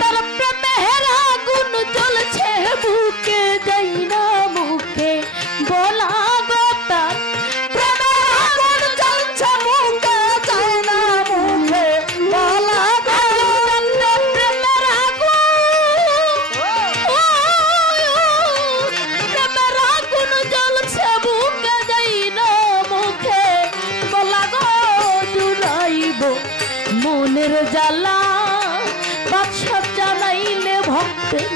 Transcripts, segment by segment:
তার প্রেমের আগুন জ্বলছে বুকে, যাই না মুখে বলা গো তার প্রেমের আগুন জ্বলছে বুকে, যাই না মুখে বলা গো প্রেমের আগুন জ্বলছে বুকে, যাই না মুখে বলা গো জুড়াইব মনের জ্বালা বাদশাহ জানাইলে ভক্তের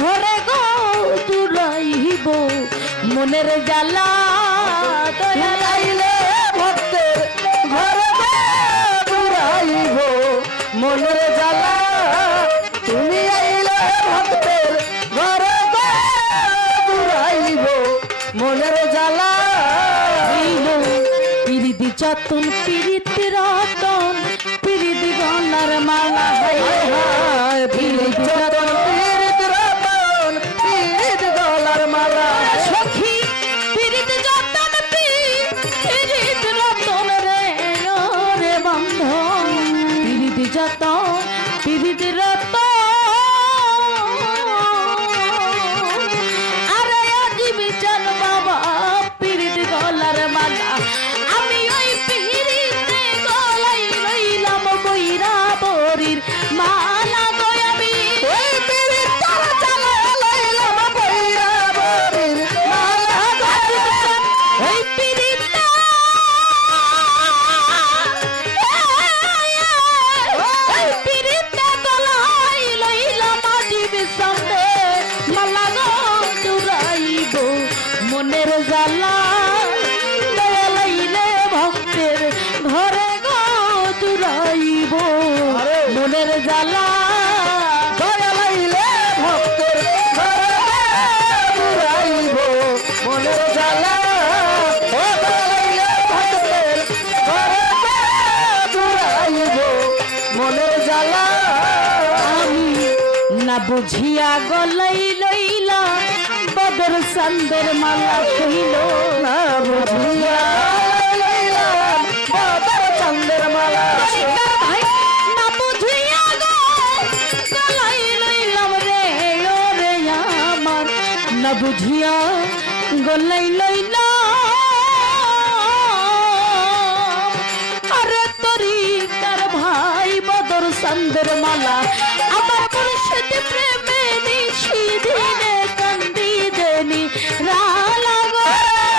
ঘরে গো জুড়াইব মনের জ্বালা দয়ালাইলে ভক্তের ঘরে গো জুড়াইব মনের জ্বালা তুমি আইলে ভক্তের ঘরে গো জুড়াইব মনের জ্বালা পিরিতি যতন পিরিতি রতন পিরিতি গলার মালা পিরিতি যতন পিরিতি রতন পিরিতি গলার মালা সখী পিরিতি যতন পিরিতি রতন রে রে বন্ধন পিরিতি যতন পিরিতি রতন আরে আজিবি জান বাবা পিরিতি গলার মালা আমি ওই পিরিতে গলাই লইলাম বইরা বরির মালা গো আমি ওই পিরিত তারা চালা লইলাম বইরা বরির মালা গো ওই পিরিতে ওই পিরিতে গলাই লইলাম আজিবি সামনে মালা গো জুড়াইব মনের জ্বালা ঘরে গো জুড়াইব মনের জ্বালা দয়ালাইলে ভক্তের ঘরে জুড়াইব মনের জ্বালা দয়ালাইলে ভক্তের ঘরে জুড়াইব মনের জ্বালা আমি না বুঝিয়া গলাই লইলা বদর সন্দের মালা কইল না বুঝিয়া চন্দের মালা ভাই না বুঝিয়া গো গলাই লইলাম রে রে আমার না বুঝিয়া গলাই লইলাম আরে তরি তার ভাই বদর সন্দের মালা আমার মুর্শিদ প্রেমে নিশি দিনে কান্দি দেনি রালা গো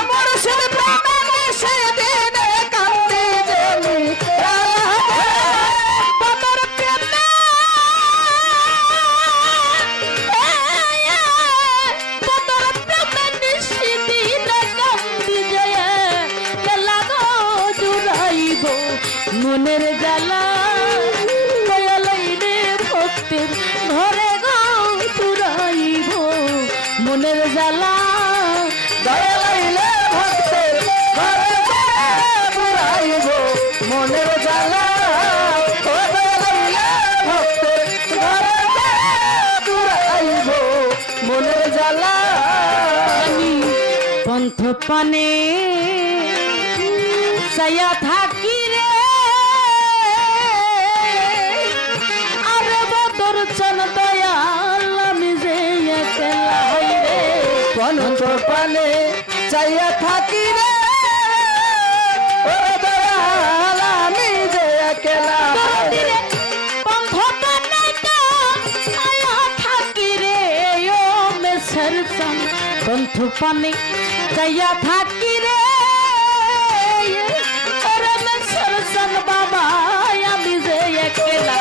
মুর্শিদ প্রেমে নিশি দিনে কান্দি দেনি রালা বদর প্রেমে বদর প্রেমে নিশি দিনে কান্দি যায় গেলা গো জুড়াইব মনের জ্বালা দয়ালাইলে ভক্তের ঘরে গো জুড়াইব মনের জ্বালা দয়ালাইলে ভক্তের ঘরে জুড়াইব মনের জ্বালা দয়ালাইলে ভক্তের ঘরে জুড়াইব মনের জ্বালা পন্থ পানে সায়া থাকি রে আরে বদর চন দয়াল আমি যে একলা রে পন্থ পানে চাইয়া থাকি রে ও দয়াল আমি যে একলা পন্থ পানে চাইয়া থাকি রে ও মেসর সন পন্থ পানে চাইয়া থাকি রে ওরে মেসর সন বাবা আমি যে একলা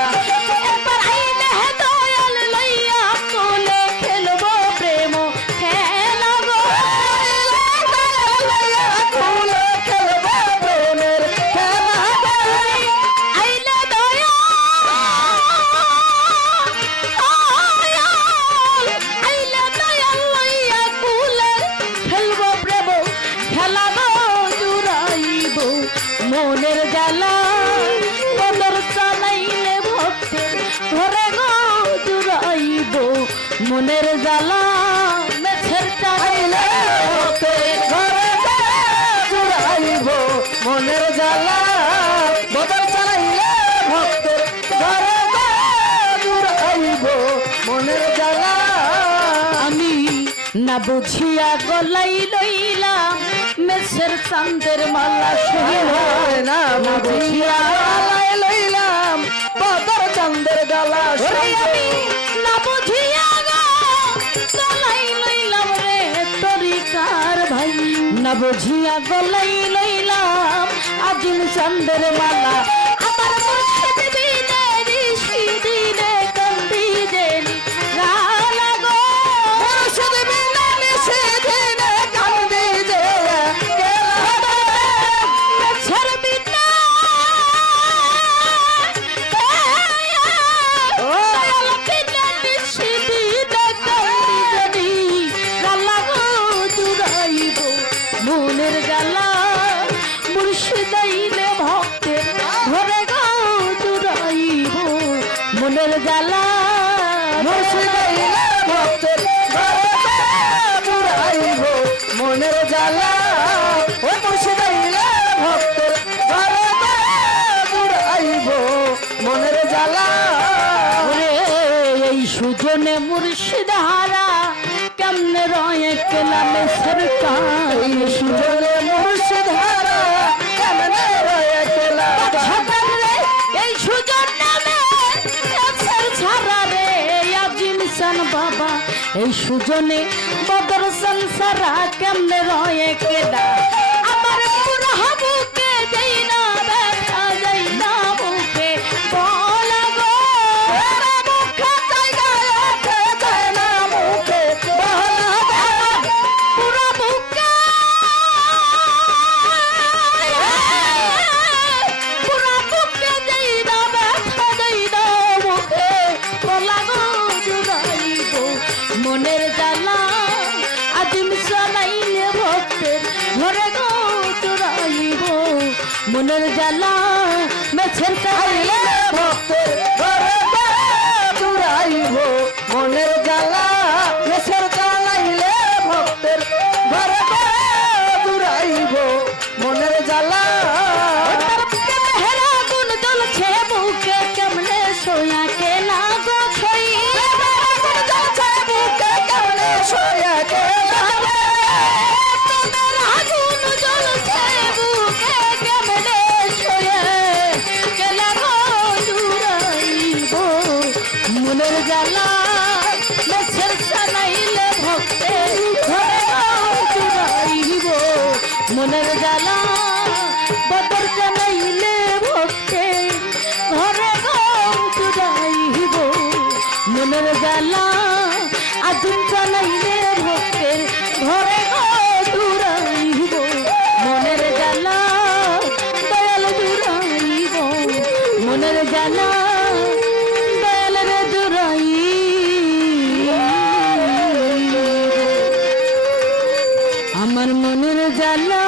এবার আইলে দয়াল লইয়া কোলে খেলবো প্রেম খেলা গো লইয়া কোলে খেলবো প্রেমের খেলা গো আইলে দয়াল আইলে দয়াল লইয়া কোলে খেলবো প্রেম খেলা গো জুড়াইব মনের জ্বালা বদর চালাইলে ভক্তের ঘরে গো জুড়াইব মনের জ্বালা মেছের চাইলে ভক্তের ঘরে জুড়াইব মনের জ্বালা বদর চালাইলে ভক্তের ঘরে জুড়াইব বুঝিয়া গলাই লইলাম মেসের চাঁদের মালা না বুঝিয়া গলায় লইলাম বদর চাঁদের গলা আমি না বুঝিয়া গলাই লইলাম রে তরিকার ভাই না বুঝিয়া গলাই লইলাম আজিম চাঁদের মালা আমার মুর্শিদ বিনে ঋষি দিনে কান্দি দেনি রালা গো মুর্শিদ বিনে ঋষি দিনে কান্দি যে মেছের বিনা মনের জ্বালা মুর্শিদাইলে ভক্তের ঘরে গো জুড়াইব মনের জ্বালা মুর্শিদাইলে ভক্তের জুড়াইব মনের জ্বালা ও মুর্শিদাইলে ভক্তের জুড়াইব মনের জ্বালা ওরে এই সুজনে মুর্শিদ হারা কেমনে রয়ে কেলামে সরকার সুজনে মুর্শিদ হারা কেমনে রয়ে গেলা এই সুজন নামে ছাড়া রে আজিম সান বাবা এই সুজনে বদর সংসারা কেমনে রয়ে কেলা আমার পুরা বুকে দেই না ব্যথা দেই না বুকে বলা গো মুখে জায়গায় আছে যায় না মুখে বলা পুরা বুকে দেই না ব্যথা দেই না বুকে বলা গো জুড়াইব মনের জ্বালা আজিম সানাইলে ভক্তের ঘরে গো জুড়াইব মনের জ্বালা মেছের কাইলে ভক্তের ঘরে জুড়াইব মনের জ্বালা মেসের চালাইলে ভক্তের ঘরে জুড়াইব মনের জ্বালা হেরা গুণ জ্বলছে বুকে কেমনে সোয়া কে লাগো ছই বুকে কেমনে সয়া গেলা আগুন জ্বলছে বুকে কেমনে সোয়া কে লাগো জুড়াইব মনের জ্বালা মেছের সানাইলে ভক্তে ঘরে জুড়াইব মনের জ্বালা বদর জানাইলে ভক্তে ঘরে জুড়াইব মনের জ্বালা আগুন জানাইলে ভক্তের ঘরে জুড়াইব মনের জ্বালা দয়াল জুড়াইব মনের জ্বালা দয়াল রে জুড়াইব আমার মনের জ্বালা